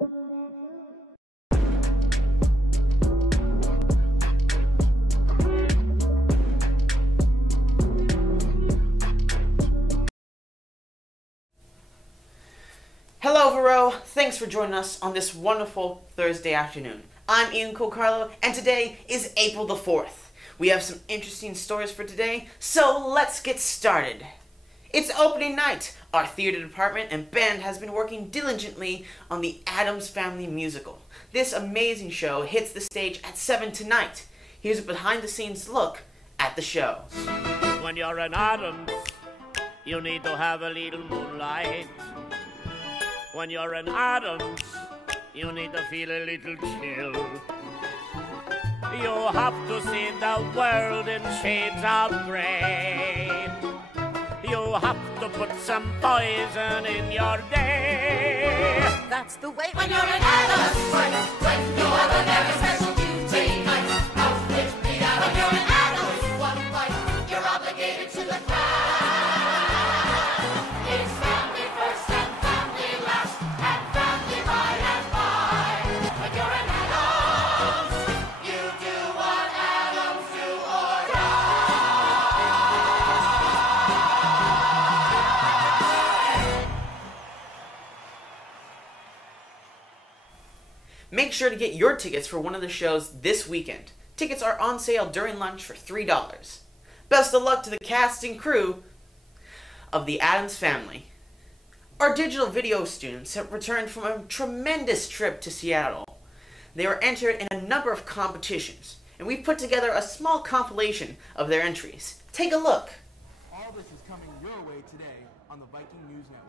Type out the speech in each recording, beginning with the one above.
Hello, Vero. Thanks for joining us on this wonderful Thursday afternoon. I'm Ian Cocarlo, and today is April the 4th. We have some interesting stories for today, so let's get started. It's opening night. Our theater department and band has been working diligently on the Addams Family musical. This amazing show hits the stage at 7 tonight. Here's a behind-the-scenes look at the show. When you're an Addams, you need to have a little moonlight. When you're an Addams, you need to feel a little chill. You have to see the world in shades of gray. You have to put some poison in your day. That's the way. When you're an Addams, when you have a very special duty, outwit the Addams. When you're an Addams, one life, you're obligated to the crowd. It's family first and family last, and family by and by. When you're an Addams, you do what Addams do or die. Make sure to get your tickets for one of the shows this weekend. Tickets are on sale during lunch for $3. Best of luck to the cast and crew of the Addams Family. Our digital video students have returned from a tremendous trip to Seattle. They were entered in a number of competitions, and we've put together a small compilation of their entries. Take a look. All this is coming your way today on the Viking News Network.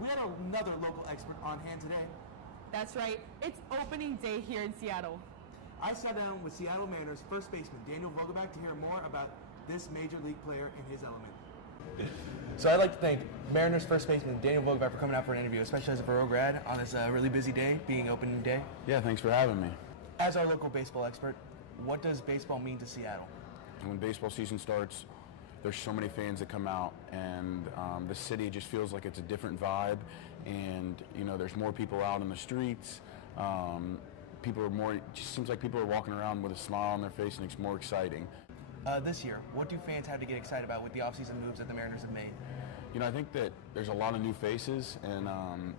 We had another local expert on hand today. That's right. It's opening day here in Seattle. I sat down with Seattle Mariners first baseman Daniel Vogelback to hear more about this major league player in his element. So I'd like to thank Mariners first baseman Daniel Vogelback for coming out for an interview, especially as a Borough grad on this really busy day, being opening day. Yeah, thanks for having me. As our local baseball expert, what does baseball mean to Seattle? When baseball season starts, there's so many fans that come out, and the city just feels like it's a different vibe, and you know, there's more people out in the streets. People are more, it just seems like people are walking around with a smile on their face, and it's more exciting. This year, what do fans have to get excited about with the offseason moves that the Mariners have made? You know, I think that there's a lot of new faces, and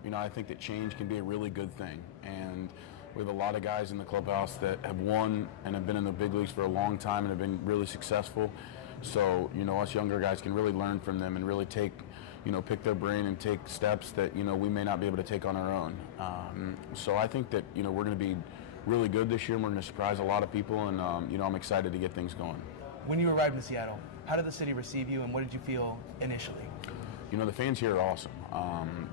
you know, I think that change can be a really good thing. And we have a lot of guys in the clubhouse that have won and have been in the big leagues for a long time and have been really successful. So, you know, us younger guys can really learn from them and really take, you know, pick their brain and take steps that, you know, we may not be able to take on our own. So I think that, you know, we're going to be really good this year, and we're going to surprise a lot of people, and, you know, I'm excited to get things going. When you arrived in Seattle, how did the city receive you, and what did you feel initially? You know, the fans here are awesome.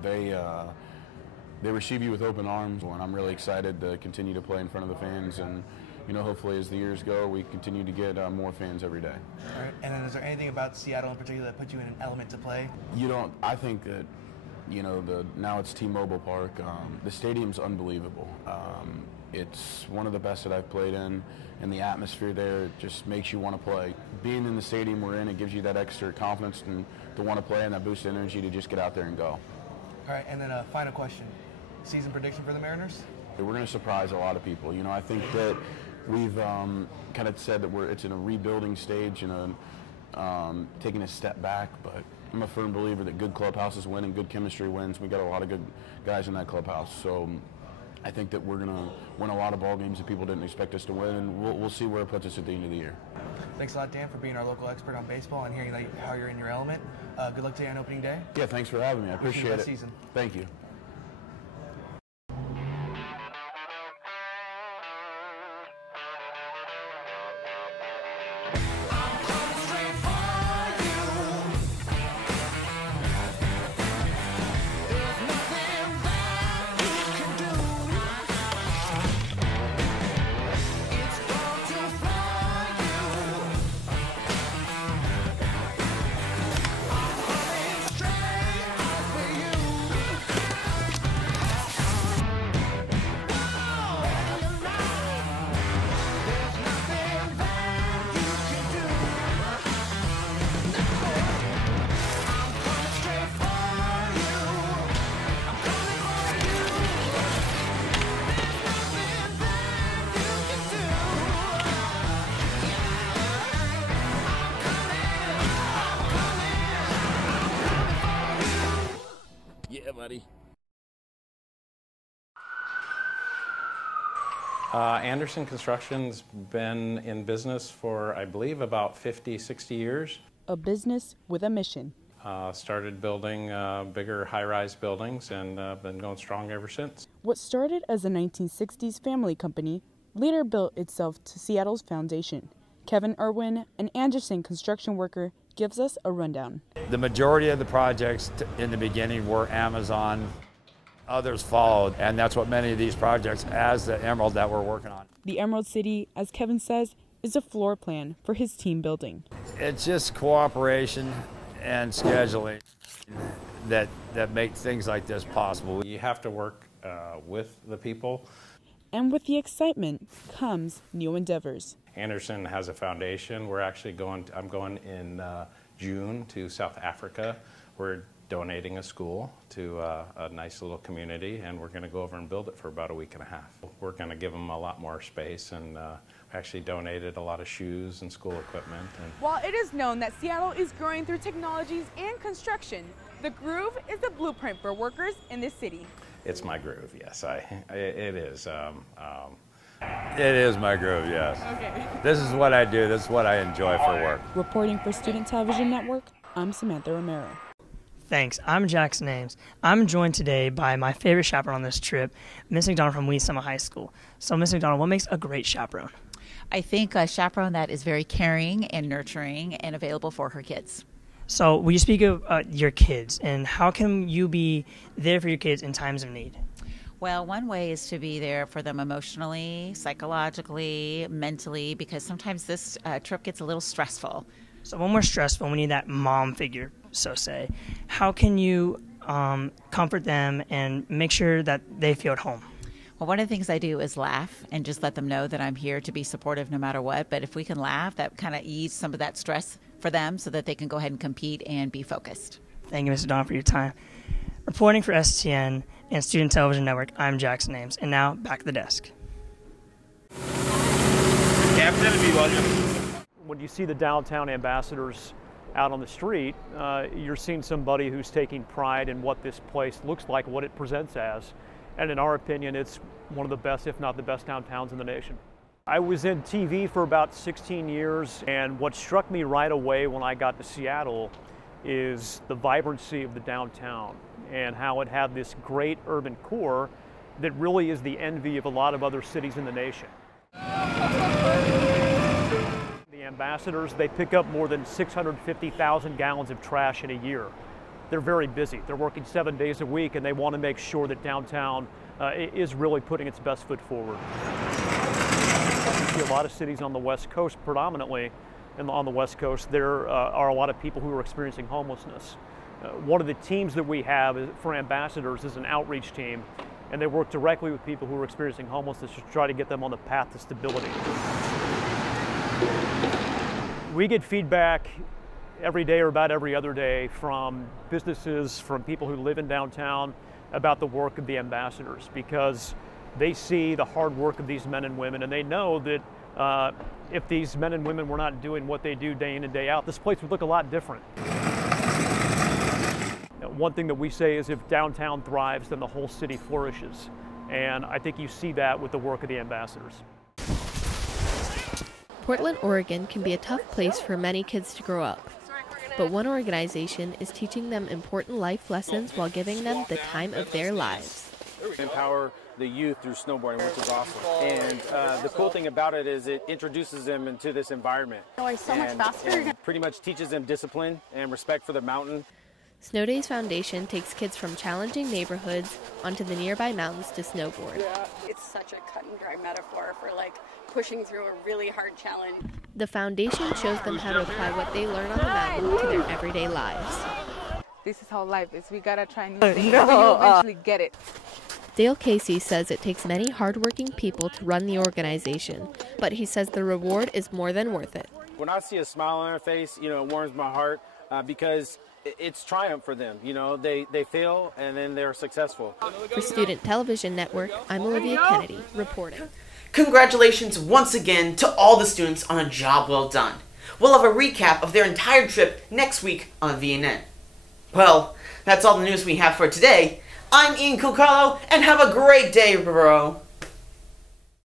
They receive you with open arms, and I'm really excited to continue to play in front of the fans, and you know, hopefully as the years go, we continue to get more fans every day. All right. And then is there anything about Seattle in particular that put you in an element to play? You don't, I think that, you know, now it's T-Mobile Park. The stadium's unbelievable. It's one of the best that I've played in, and the atmosphere there just makes you want to play. Being in the stadium we're in, it gives you that extra confidence and to want to play, and that boosts energy to just get out there and go. All right, and then a final question. Season prediction for the Mariners? We're going to surprise a lot of people. You know, I think that we've kind of said that it's in a rebuilding stage and taking a step back, but I'm a firm believer that good clubhouses win and good chemistry wins. We got a lot of good guys in that clubhouse, so I think that we're going to win a lot of ball games that people didn't expect us to win, and we'll see where it puts us at the end of the year. Thanks a lot, Dan, for being our local expert on baseball and hearing how you're in your element. Good luck today on opening day. Yeah, thanks for having me. I appreciate it. Season. Thank you. Anderson Construction's been in business for, I believe, about 50, 60 years. A business with a mission. Started building bigger high-rise buildings and been going strong ever since. What started as a 1960s family company later built itself to Seattle's foundation. Kevin Irwin, an Anderson construction worker, gives us a rundown. The majority of the projects in the beginning were Amazon. Others followed, and that's what many of these projects, as the Emerald that we're working on. The Emerald City, as Kevin says, is a floor plan for his team building. It's just cooperation and scheduling that make things like this possible. You have to work with the people. And with the excitement comes new endeavors. Anderson has a foundation. We're actually I'm going in June to South Africa. We're donating a school to a nice little community, and we're going to go over and build it for about a week and a half. We're going to give them a lot more space, and we actually donated a lot of shoes and school equipment. While it is known that Seattle is growing through technologies and construction, the Groove is the blueprint for workers in this city. It's my groove, yes. It is. It is my groove, yes. Okay. This is what I do. This is what I enjoy for work. Reporting for Student Television Network, I'm Samantha Romero. Thanks. I'm Jackson Ames. I'm joined today by my favorite chaperone on this trip, Miss McDonald from Wee Summit High School. So, Miss McDonald, what makes a great chaperone? I think a chaperone that is very caring and nurturing and available for her kids. So, will you speak of your kids, and how can you be there for your kids in times of need? Well, one way is to be there for them emotionally, psychologically, mentally, because sometimes this trip gets a little stressful. So when we're stressful, we need that mom figure, so say. How can you comfort them and make sure that they feel at home? Well, one of the things I do is laugh and just let them know that I'm here to be supportive no matter what. But if we can laugh, that kind of ease some of that stress for them so that they can go ahead and compete and be focused. Thank you, Mr. Don, for your time. Reporting for STN and Student Television Network, I'm Jackson Ames. And now, back to the desk. When you see the downtown ambassadors out on the street, you're seeing somebody who's taking pride in what this place looks like, what it presents as. And in our opinion, it's one of the best, if not the best, downtowns in the nation. I was in TV for about 16 years, and what struck me right away when I got to Seattle is the vibrancy of the downtown and how it had this great urban core that really is the envy of a lot of other cities in the nation. The ambassadors, they pick up more than 650,000 gallons of trash in a year. They're very busy. They're working 7 days a week, and they want to make sure that downtown is really putting its best foot forward. You see a lot of cities on the West Coast, predominantly on the West Coast, there are a lot of people who are experiencing homelessness. One of the teams that we have for ambassadors is an outreach team, and they work directly with people who are experiencing homelessness to try to get them on the path to stability. We get feedback every day or about every other day from businesses, from people who live in downtown about the work of the ambassadors, because they see the hard work of these men and women, and they know that if these men and women were not doing what they do day in and day out, this place would look a lot different. One thing that we say is if downtown thrives, then the whole city flourishes. And I think you see that with the work of the ambassadors. Portland, Oregon can be a tough place for many kids to grow up. But one organization is teaching them important life lessons while giving them the time of their lives. Empower the youth through snowboarding, which is awesome. And the cool thing about it is it introduces them into this environment. Oh, it's so much faster. And pretty much teaches them discipline and respect for the mountain. Snow Days Foundation takes kids from challenging neighborhoods onto the nearby mountains to snowboard. Yeah, it's such a cut and dry metaphor for like pushing through a really hard challenge. The foundation shows them how to apply what they learn on the mountain to their everyday lives. This is how life is. We gotta try new things, but you eventually get it. Dale Casey says it takes many hardworking people to run the organization, but he says the reward is more than worth it. When I see a smile on their face, you know, it warms my heart because it's triumph for them. You know, they fail and then they're successful. For Student Television Network, I'm Olivia Kennedy, reporting. Congratulations once again to all the students on a job well done. We'll have a recap of their entire trip next week on VNN. Well, that's all the news we have for today. I'm Ian Cocarlo, and have a great day, bro.